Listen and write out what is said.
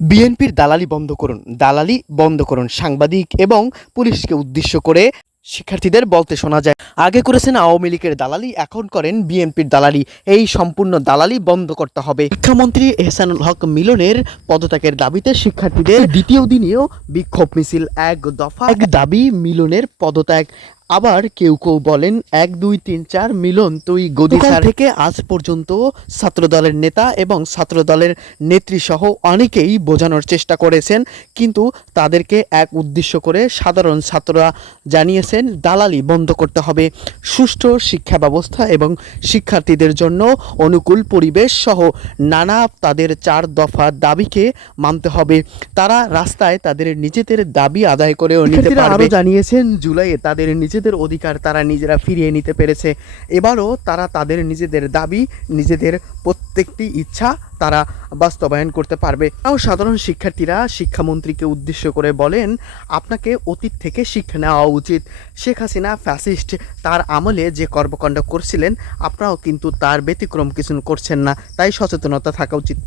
বিএনপির দালালি বন্ধ করুন, দালালি বন্ধ করুন। সাংবাদিক এবং পুলিশকে উদ্দেশ্য করে শিক্ষার্থীদের বলতে শোনা যায়, আগে করেছেন আওয়ামী লীগের দালালি, এখন করেন বিএনপির দালালি। এই সম্পূর্ণ দালালি বন্ধ করতে হবে। শিক্ষামন্ত্রী এহসানুল হক মিলনের পদত্যাগের দাবিতে শিক্ষার্থীদের দ্বিতীয় দিনেও বিক্ষোভ মিছিল। এক দফা এক দাবি, মিলনের পদত্যাগ। আবার কেউ কেউ বলেন 1 2 3 4 মিলন তুই গদি ছাড়। থেকে আজ পর্যন্ত ছাত্রদলের নেতা এবং ছাত্রদলের নেত্রী সহ অনেকেই বোঝানোর চেষ্টা করেছেন, কিন্তু তাদেরকে এক উদ্দেশ্য করে সাধারণ ছাত্ররা জানিয়েছেন দালালি বন্ধ করতে হবে। সুষ্ঠু শিক্ষা ব্যবস্থা এবং শিক্ষার্থীদের জন্য অনুকূল পরিবেশ সহ নানা তাদের 4 দফা দাবিকে মানতে হবে। তারা রাস্তায় তাদের নিজেদের দাবি আদায় করেও নিতে পারবে। আরও জানিয়েছেন জুলাইয়ে তাদের নিজেদের অধিকার তারা নিজেরা ফিরিয়ে নিতে পেরেছে। এবারও তারা তাদের নিজেদের দাবি, নিজেদের প্রত্যেকটি ইচ্ছা তারা বাস্তবায়ন করতে পারবে। তাও সাধারণ শিক্ষার্থীরা শিক্ষামন্ত্রীকে উদ্দেশ্য করে বলেন, আপনাকে অতীত থেকে শিক্ষা নেওয়া উচিত। শেখ হাসিনা ফ্যাসিস্ট, তার আমলে যে কর্মকাণ্ড করছিলেন আপনারাও কিন্তু তার ব্যতিক্রম কিছু করছেন না, তাই সচেতনতা থাকা উচিত।